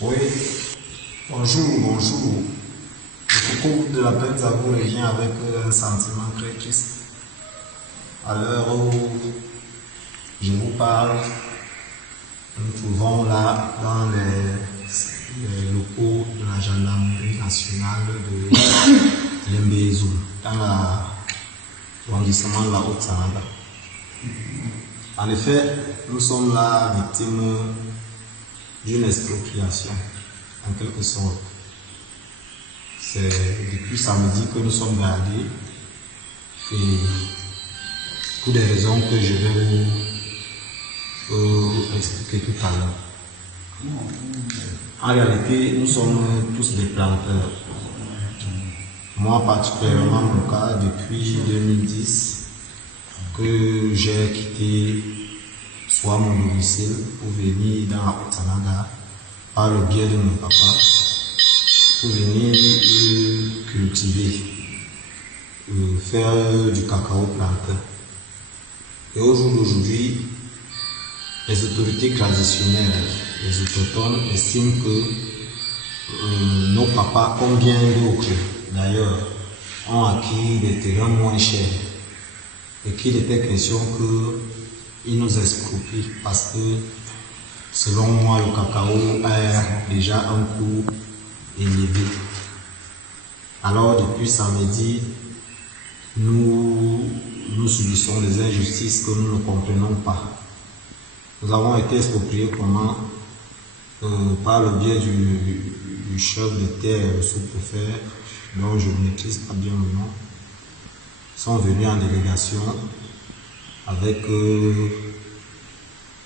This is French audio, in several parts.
Oui, bonjour. Le coucou de la peine à vous revient avec un sentiment très triste. À l'heure où je vous parle, nous trouvons là dans les locaux de la gendarmerie nationale de Lembezou, dans l'arrondissement de la Haute-Sanada. En effet, nous sommes là victimes d'une expropriation, en quelque sorte. C'est depuis samedi que nous sommes gardés et pour des raisons que je vais vous expliquer tout à l'heure. En réalité, nous sommes tous des planteurs. Moi particulièrement, mon cas, depuis 2010, que j'ai quitté soit mon domicile pour venir dans la Haute-Sanada par le biais de mon papa, pour venir cultiver, faire du cacao plantain. Et au jour d'aujourd'hui, les autorités traditionnelles, les autochtones, estiment que nos papas, comme bien d'autres d'ailleurs, ont acquis des terrains moins chers et qu'il était question qu'ils nous expropient parce que, selon moi, le cacao a déjà un coût élevé. Alors, depuis samedi, nous subissons des injustices que nous ne comprenons pas. Nous avons été expropriés comment? Par le biais du chef de terre, le sous-préfet, dont je ne maîtrise pas bien le nom, sont venus en délégation avec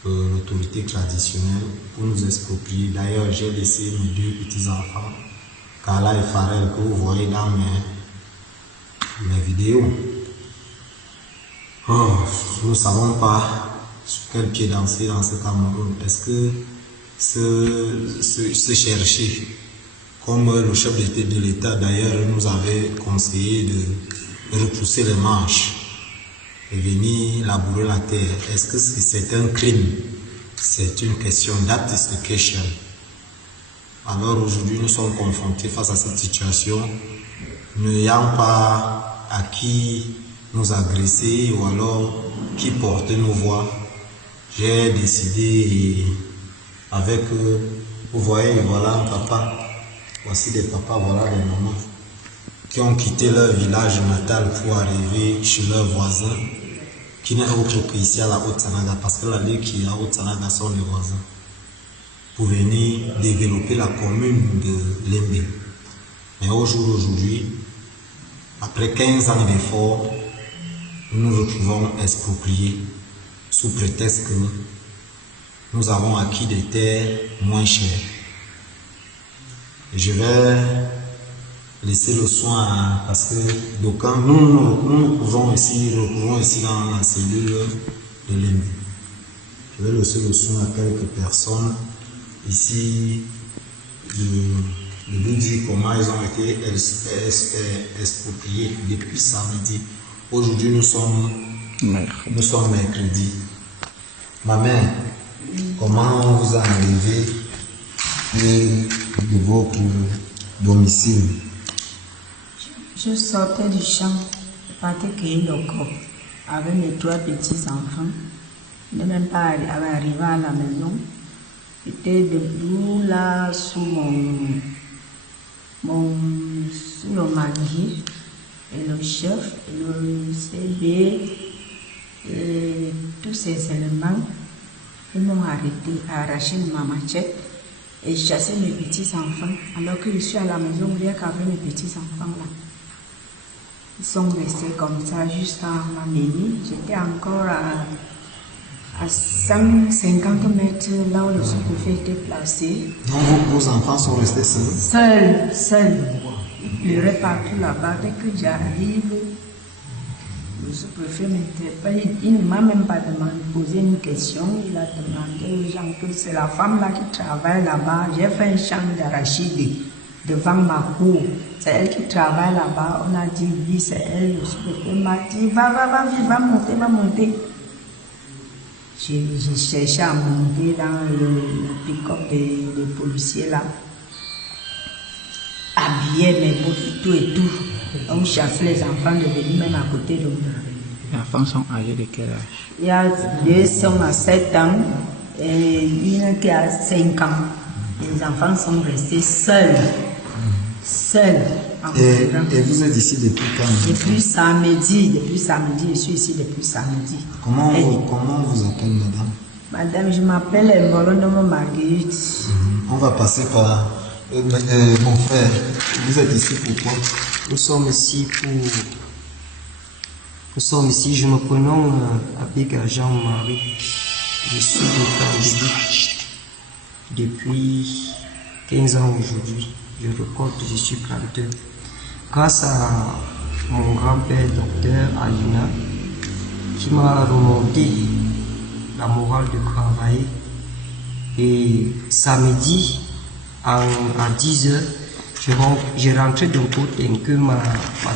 l'autorité traditionnelle pour nous exproprier. D'ailleurs, j'ai laissé mes deux petits-enfants, Carla et Farel, que vous voyez dans mes vidéos. Oh, nous ne savons pas sur quel pied danser dans ce Cameroun. Est-ce que se chercher, comme le chef de l'État d'ailleurs nous avait conseillé de repousser les manches et venir labourer la terre, est-ce que c'est un crime? C'est une question, that is the question. Alors aujourd'hui nous sommes confrontés face à cette situation, n'ayant pas à qui nous agresser ou alors qui porter nos voix. J'ai décidé avec, vous voyez, voilà un papa, voici des papas, voilà des mamans qui ont quitté leur village natal pour arriver chez leurs voisins, qui n'est autre qu'ici à la Haute-Sanada, parce que la ligue qui est à Haute-Sanada sont les voisins, pour venir développer la commune de Lembe. Mais au jour d'aujourd'hui, après 15 ans d'efforts, nous nous retrouvons expropriés sous prétexte que nous avons acquis des terres moins chères. Et je vais laisser le soin parce que d'aucuns, nous recouvrons ici dans la cellule de l'END. Je vais laisser le soin à quelques personnes ici de nous dire comment ils ont été expropriés depuis samedi. Aujourd'hui, nous sommes mercredi. Ma mère, comment vous a arrivé de votre domicile? Je sortais du champ, je partais cueillir le coq avec mes 3 petits-enfants. Je n'ai même pas arrivé à la maison. J'étais debout là sous sous le manguier et le chef, et le CB et tous ces éléments. Ils m'ont arrêté, arraché ma machette et chassé mes petits-enfants. Alors que je suis à la maison, rien qu'avec mes petits-enfants là. Ils sont restés comme ça jusqu'à ma mairie. J'étais encore à 150 mètres là où le sous-préfet était placé. Donc vos enfants sont restés seuls? Seuls. Ils pleuraient partout là-bas. Dès que j'arrive, le sous-préfet m'interpelle. Il ne m'a même pas posé une question. Il a demandé aux gens que c'est la femme là qui travaille là-bas. J'ai fait un champ d'arachide devant ma cour. C'est elle qui travaille là-bas. On a dit oui, c'est elle. Le sous-préfet m'a dit va monter. J'ai cherché à monter dans le pick-up des policiers là, habiller mes bottes, tout et tout. On chasse les enfants de venir même à côté de moi. Les enfants sont âgés de quel âge? Il y a 2 sont à 7 ans et une qui a 5 ans. Les enfants sont restés seuls. Et vous êtes ici depuis quand? Depuis samedi, je suis ici depuis samedi. Comment vous appelez, madame? Madame, je m'appelle Moronomo Marguerite. On va passer par... mon frère, vous êtes ici pourquoi? Nous sommes ici, je me prénomme Abega Jean-Marie. Je suis défendu depuis 15 ans aujourd'hui. Je récolte, je suis planteur. Grâce à mon grand-père, docteur Alina, qui m'a remonté la morale de travailler. Et samedi, à 10h, j'ai rentré d'un côté que ma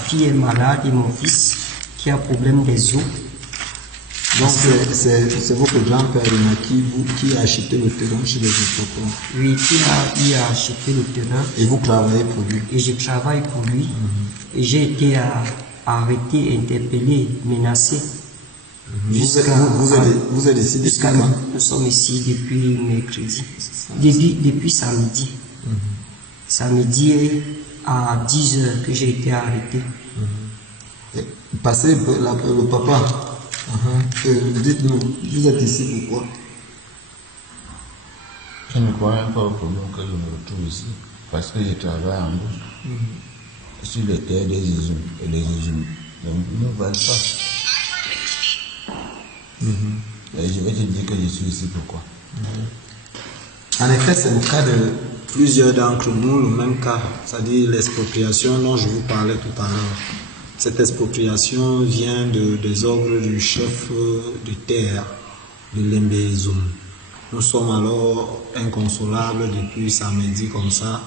fille est malade et mon fils qui a problème des os. Donc c'est votre grand-père qui a acheté le terrain chez les autochtones. Oui, il a acheté le terrain. Et vous travaillez pour lui? Et je travaille pour lui. Et j'ai été arrêté, interpellé, menacé. Vous êtes ici depuis quand? Nous sommes ici depuis mercredi. Depuis samedi. Samedi à 10h que j'ai été arrêté. Passez le papa. Dites-nous, vous êtes ici pourquoi? Je ne crois même pas au problème que je me retrouve ici, parce que je travaille en bouche sur les terres des Isoumes, et les Isoumes ne valent pas. Et je vais te dire que je suis ici pourquoi. En effet, c'est le cas de plusieurs d'entre nous, le même cas, c'est-à-dire l'expropriation dont je vous parlais tout à l'heure. Cette expropriation vient des ordres du chef de terre de Lembe-Izoum. Nous sommes alors inconsolables depuis samedi comme ça,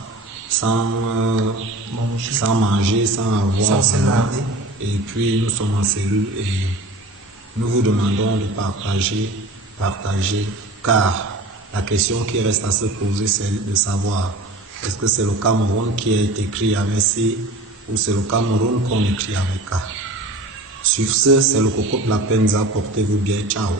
sans manger, sans avoir Sans se laver. Et puis nous sommes en cellule et nous vous demandons de partager, car la question qui reste à se poser, c'est de savoir, est-ce que c'est le Cameroun qui a été écrit avec C ou c'est le Cameroun qu'on écrit avec A? Sur ce, c'est le Coco de la Penza, portez-vous bien, ciao.